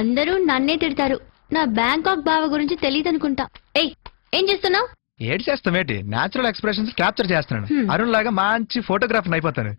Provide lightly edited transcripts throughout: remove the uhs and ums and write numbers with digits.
అందరూ నన్నే తిడతారు. నా బ్యాంకాక్ బావ గురించి తెలియదనుకుంటా. ఏయ్, ఏం చేస్తున్నావు? ఏడు చేస్తామేటి, నేచురల్ ఎక్స్ప్రెషన్స్ క్యాప్చర్ చేస్తున్నాను. అరుణ్ లాగా మంచి ఫోటోగ్రాఫర్ అయిపోతాను.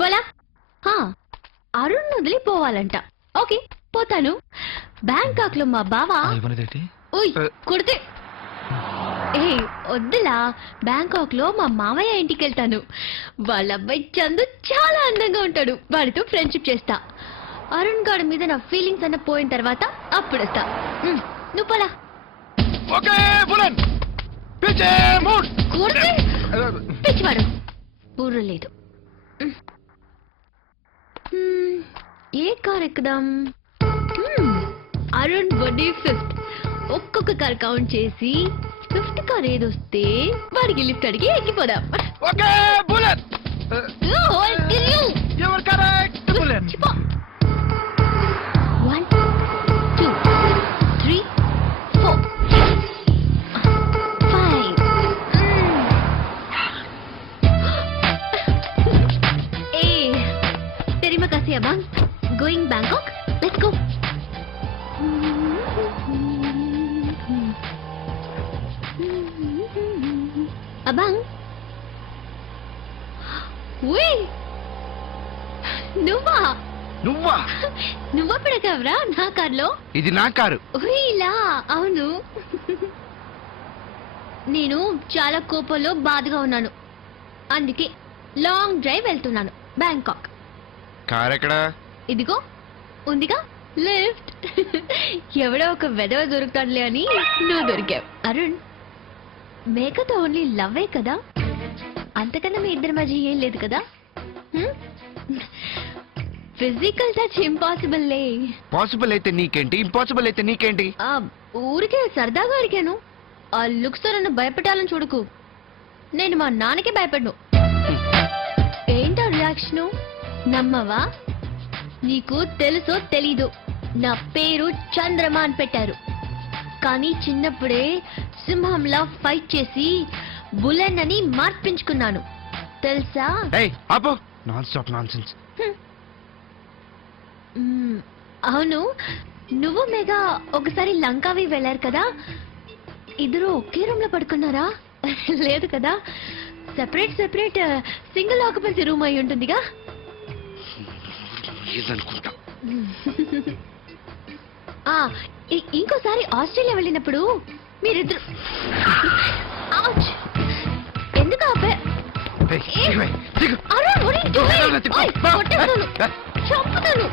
పోలా. అరుణ్ వదిలిపోవాలంట. ఓకే, పోతాను. బ్యాంకాక్ లో మా బావ కుడితే వద్దులా. బ్యాంకాక్ లో మా మావయ్య ఇంటికి వెళ్తాను. వాళ్ళ అబ్బాయి చందు చాలా అందంగా ఉంటాడు. వాడితో ఫ్రెండ్షిప్ చేస్తా. అరుణ్ గారి మీద నా ఫీలింగ్స్ అన్న పోయిన తర్వాత అప్పుడు వస్తా. నువ్వు పోలా. పిచ్చివాడు, బుర్ర లేదు. ఏ కార్ ఎక్కుదాం? Arun birthday 5th. ఒక్కొక్క కార్ కౌంట్ చేసి 5th కార్ ఏదొస్తే వాడికి లిఫ్ట్ అడిగి ఎక్కిపోదాం. Abang, going Bangkok? Let's go. Abang. Wait. నువ్వా పడకవరా నా కార్లో? ఇది నా కారు. ఇలా అవును. నేను చాలా కోపంలో బాధగా ఉన్నాను. అందుకే లాంగ్ డ్రైవ్ వెళ్తున్నాను బ్యాంకాక్. కార్ ఎక్కడా? ఇదిగో ఉందిగా లిఫ్ట్. ఎవడో ఒక వెధవ దొరుకుతాడులే అని నువ్వు దొరికావు. అరుణ్, మేకతో ఓన్లీ లవ్వే కదా? అంతకన్నా మీ ఇద్దరి మధ్య ఏం లేదు కదా? ఫిజికల్ టచ్ ఇంపాసిబుల్ లే. పాసిబుల్ అయితే నీకేంటి, ఇంపాసిబుల్ అయితే నీకేంటి? ఊరికే సరదాగా అడిగాను. ఆ లుక్స్ తో నన్ను భయపెట్టాలని చూడకు. నేను మా నాన్నకే భయపడ్ను. ఏంటో రియాక్షను? నమ్మవా? నీకు తెలుసో తెలీదు, నా పేరు చంద్రమా అని పెట్టారు. కానీ చిన్నప్పుడే సింహంలా ఫైట్ చేసి బులెన్ అని మార్పించుకున్నాను తెలుసా? అవును, నువ్వు మెగా ఒకసారి లంకావి వెళ్ళారు కదా? ఇద్దరు ఒకే రూమ్ లో పడుకున్నారా? లేదు కదా, సెపరేట్ సింగిల్ ఆక్యుపెన్సీ రూమ్ అయి ఉంటుందిగా. ఇంకోసారి ఆస్ట్రేలియా వెళ్ళినప్పుడు మీరిద్దరు ఎందుకు ఆపే? చంపుతాను.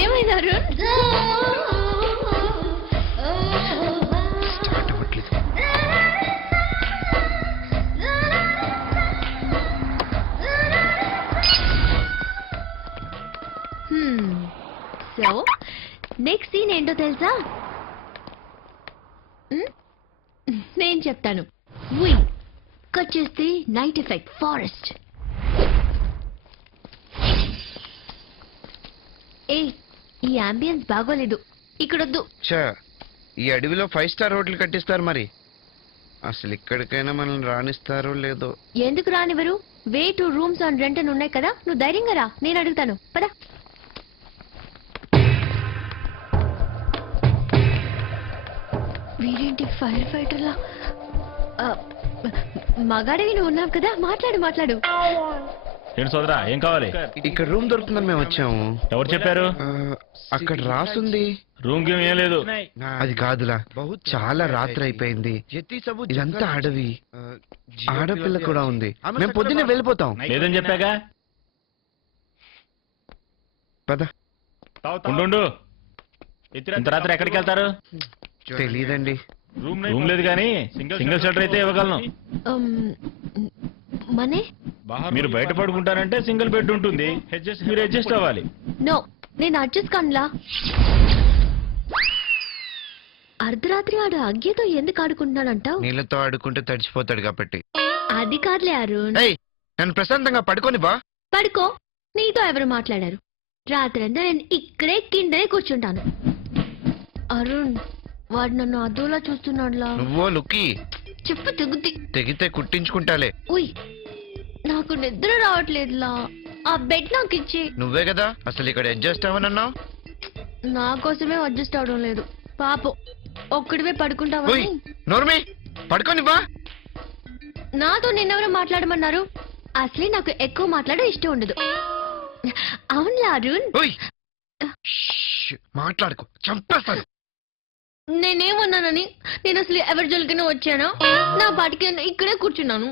ఏమైంది అరుణ్? సో నెక్స్ట్ సీన్ ఏంటో తెలుసా? నేను చెప్తాను. కట్ చేస్తే నైట్ ఎఫెక్ట్ ఫారెస్ట్. ఈ అంబియన్స్ బాగోలేదు, ఇక్కడొద్దు. ఈ అడవిలో 5 స్టార్ హోటల్ కట్టిస్తారు, మరి అసలు ఇక్కడికైనా మనల్ని రాణిస్తారో లేదో. ఎందుకు రానివ్వరు? వే 2 రూమ్స్ ఆన్ రెంట్ అని ఉన్నాయి కదా, నువ్వు ధైర్యంగా రా, నేను అడుగుతాను. పదా. వీరేంటి ఫైర్ ఫైటర్లా? మగాడివి నువ్వు ఉన్నావు కదా, మాట్లాడు. ఏంటి సోదరా, ఏం కావాలి? ఇక్కడ రూమ్ దొరుకుతుందని మేము వచ్చాము. ఎవరు చెప్పారు? అక్కడ రాసుంది. రూమ్ గేమ్ ఏం లేదు. అది కాదులా, చాలా రాత్రి అయిపోయింది. ఇదంతా అడవి, ఆడపిల్ల కూడా ఉంది. మేము పొద్దున్నే వెళ్ళిపోతాం. లేదని చెప్పాగా. పద. ఉండు, ఇంత రాత్రి ఎక్కడికి వెళ్తారు? తెలీదండి. రూమ్ లేదు కానీ సింగిల్ షెల్టర్ అయితే ఇవ్వగలను. మనే మీరు బయట పడుకుంటారంటే సింగిల్ బెడ్ ఉంటుంది, మీరు అడ్జస్ట్ అవ్వాలి. నో, నేను అడ్జస్ట్ కానులా. అర్ధరాత్రి ఆడు అగ్గితో ఎందుకు ఆడుకుంటున్నాడంటావు? నీళ్ళతో ఆడుకుంటే తడిచిపోతాడు కాబట్టి. అది కాదులే అరుణ్. నన్ను ప్రశాంతంగా పడుకోని బా. పడుకో. నీతో ఎవరు మాట్లాడారు? రాత్రంతా నేను ఇక్కడే కిందనే కూర్చుంటాను. అరుణ్, వాడు నన్ను అదోలా చూస్తున్నాడులా. నువ్వో లుక్కి చెప్పు తెగుద్ది. తెగితే కుట్టించుకుంటాలే. ఉయ్ నాకు నిద్ర రావట్లేదులా. ఆ బెడ్ నాకు ఇచ్చి. నువ్వే కదా అసలు ఇక్కడ అడ్జస్ట్ అవ్వనన్నావు. నా కోసమే అడ్జస్ట్ అవడం లేదు. పాపం ఒక్కడివే పడుకుంటావని. ఓయ్ నోర్మి పడుకోనివ్వా. నాతో నిన్నెవరో మాట్లాడమన్నారు. అసలే నాకు ఎక్కువ మాట్లాడే ఇష్టం ఉండదు. అవునులా అరుణ్. ఓయ్ షష్, మాట్లాడుకో చంపేస్తాను. నేనేమన్నానని? నేను అసలు ఎవరి జోలికైనా వచ్చానా? నా పాటికి నేను ఇక్కడే కూర్చున్నాను.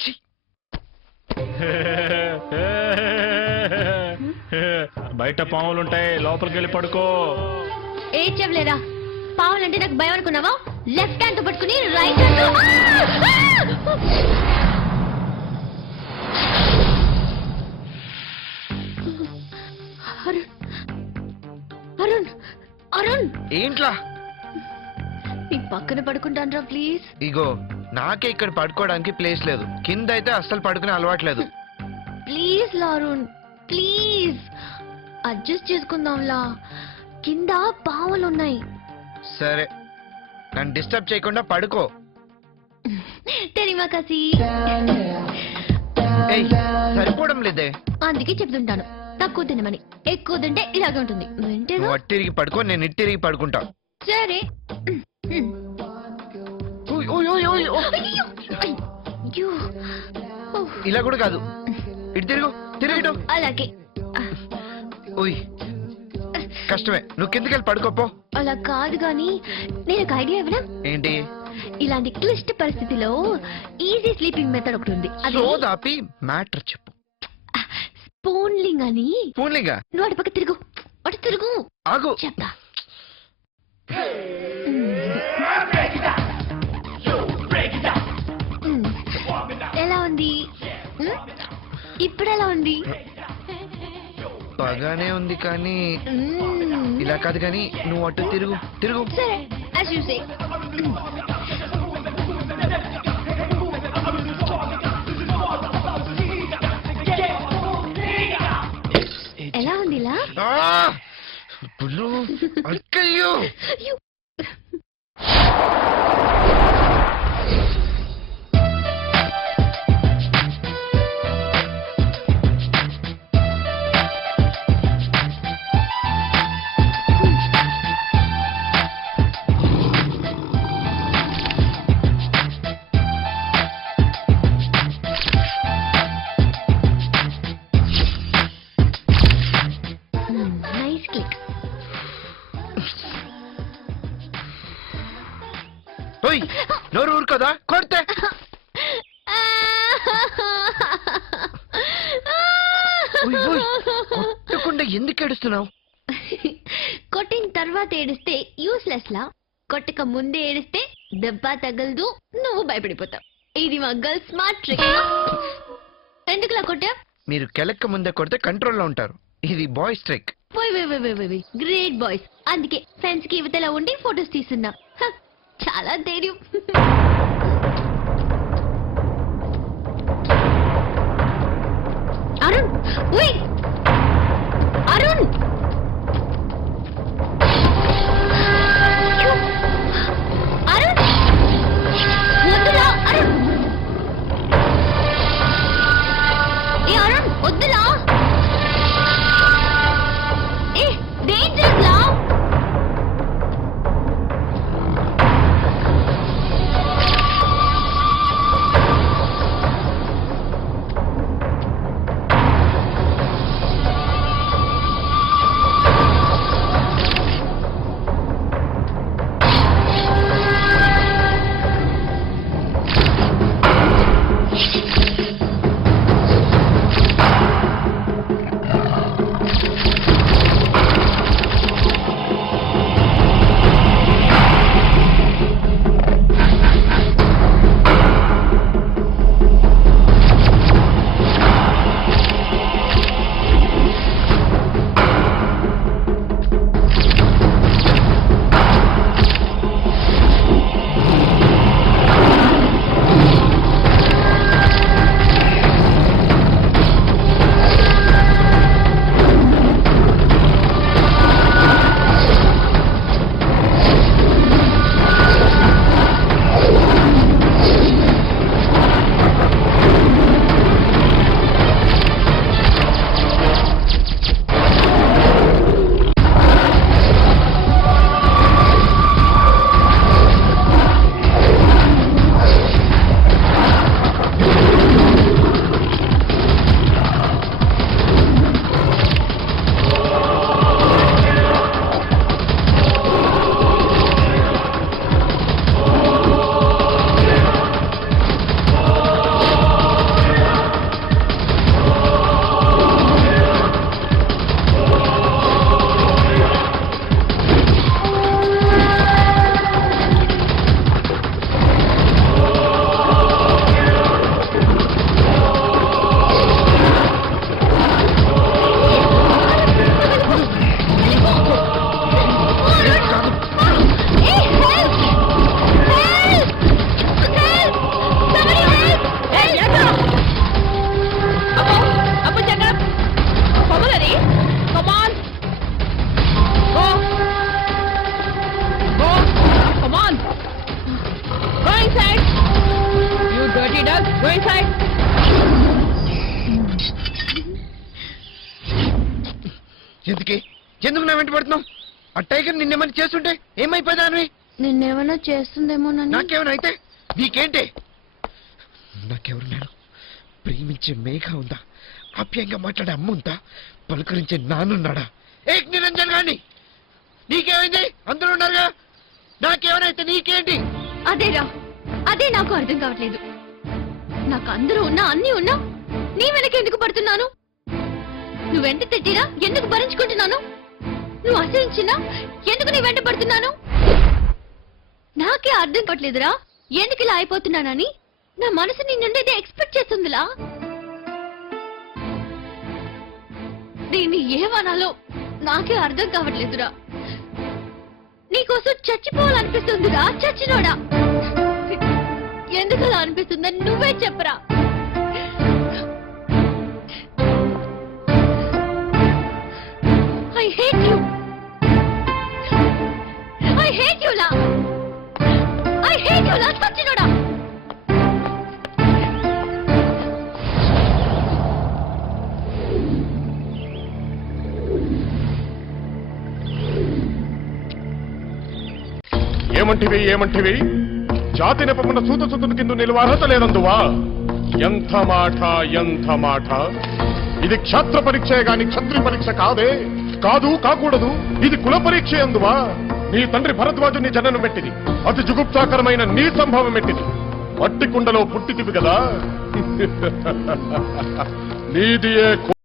ఛీ, బయట పాములు ఉంటాయి, లోపలికి వెళ్ళి పడుకో. ఏ చెవలేరా, పావులంటే నాకు భయం అనుకున్నావా? లెఫ్ట్ హ్యాండ్ తో పట్టుకుని రైట్ హ్యాండ్ తో అరుణ్ అరుణ్ అరుణ్ ఏంట్లా? నీ పక్కన పడుకుంటానరా ప్లీజ్. ఇగో నాకే ఇక్కడ పడుకోవడానికి ప్లేస్ లేదు. కింద అయితే అస్సలు పడుకునే అలవాట్లేదు. ప్లీజ్ లా అరుణ్ ప్లీజ్ అడ్జస్ట్ చేసుకుందాంలా. కింద పావులున్నాయి. సరే నన్ను డిస్టర్బ్ చేయకుండా పడుకో. తెరిమా కసి. ఏయ్ సరిపోవడం లేదే. అందుకే చెప్తుంటాను తక్కువ తినమని. ఎక్కువ తింటే ఇలాగే ఉంటుంది. వింటేగా. నువ్వు అట్టిరిగి పడుకో, నేను ఇట్టిరిగి పడుకుంటా. సరే. ఓయ్, ఓయ్, ఓయ్, ఓయ్, ఓయ్. అయ్యో, అయ్యో. ఓహ్. ఇలా కూడా కాదు, ఇటు తిరుగు తిరిగిటు. అలాగే. ఓయ్ కష్టమే, నువ్వు కిందకి వెళ్ళి పడుకోపో. అలా కాదు గాని నేను ఒక ఐడియా ఇవ్వనా? ఏంటి? ఇలాంటి క్లిష్ట పరిస్థితిలో ఈజీ స్లీపింగ్ మెథడ్ ఒకటి ఉంది. అది సోదాపి మ్యాటర్ చెప్పు. స్పూన్లింగ్ అని. ఫోన్లింగా? నువ్వు అటు పక్క తిరుగు, అటు తిరుగు. ఆగు. చెప్తా. ఎలా ఉంది? ఇప్పుడు ఎలా ఉంది? బాగానే ఉంది కానీ ఇలా కాదు కానీ నువ్వు అటు తిరుగు తిరుగు. సరే as you say. ఎలా ఉంది ఇలా? పుల్లు అక్కయ్యో. Nice click. ఓయ్ నోరు ఊరుకోదా కొడితే? ఓయ్, ఓయ్, కొట్టకుండా ఎందుకు ఏడుస్తున్నావు? కొట్టిన తర్వాత ఏడిస్తే యూస్లెస్ లా, కొట్టక ముందే ఏడిస్తే దెబ్బ తగలదు, నువ్వు భయపడిపోతావు. ఇది మా గర్ల్ స్మార్ట్ ట్రిక్. ఎందుకులా కొట్టా? మీరు కెలక్క ముందే కొడితే కంట్రోల్లో ఉంటారు. ఇది బాయ్స్ ట్రిక్. Great boys. అందుకే ఫ్రెండ్స్ కి యువతలా ఉండి ఫోటోస్ తీస్తున్నా. హ, చాలా ధైర్యం. అరుణ్, ఉయ్ అరుణ్. అరుణ్ వద్దురా అరుణ్. ఏ అరుణ్ వద్దురా. A dangerous law. Fire fire. ఎందుకు నా వెంట పడుతున్నావు? ఆ టైగర్ నిన్నేమని చేస్తుంటే ఏమైపోయాను? నిన్నేమైనా చేస్తుందేమోనని. నాకేమైనా అయితే నీకేంటి? నాకెవరున్నాను? ప్రేమించే మేఘ ఉందా? ఆప్యాయంగా మాట్లాడే అమ్మ ఉందా? పలుకరించే నాన్నున్నాడా? ఏక్ నిరంజన్ గాని నీకేమైంది? అందరూ ఉన్నారుగా. నాకేమైనా నీకేంటి? అదేరా, అదే నాకు అర్థం కావట్లేదు. నాకు అందరూ ఉన్నా అన్నీ ఉన్నా నీ వెనక ఎందుకు పడుతున్నాను? నువ్వెంత తిట్టినా ఎందుకు భరించుకుంటున్నాను? నువ్వు అసహించినా ఎందుకు నీ వెంట పడుతున్నాను? నాకే అర్థం కావట్లేదురా ఎందుకు ఇలా అయిపోతున్నానని. నా మనసు నీ నుండి ఎక్స్పెక్ట్ చేస్తుందిలా. దీన్ని ఏమనాలో నాకే అర్థం కావట్లేదురా. నీకోసం చచ్చిపోవాలనిపిస్తుందిరా, చచ్చినోడా. ఎందుకు అలా అనిపిస్తుందని నువ్వే చెప్పరా. I hate you. I hate you, La. I hate you, La. చచ్చినోడా. ఏమంటివి జాతి నెపమున్న సూత కింద నిలువ అర్హత లేదందువా? ఎంత మాట. ఇది క్షాత్ర పరీక్షే గాని క్షత్రి పరీక్ష కాదే. కాదు, కాకూడదు. ఇది కుల పరీక్ష అందువా? నీ తండ్రి భరద్వాజు నీ జననం పెట్టింది. అతి జుగుప్సాకరమైన నీ సంభవం పెట్టింది. మట్టి కుండలో పుట్టితివి కదా. నీదియే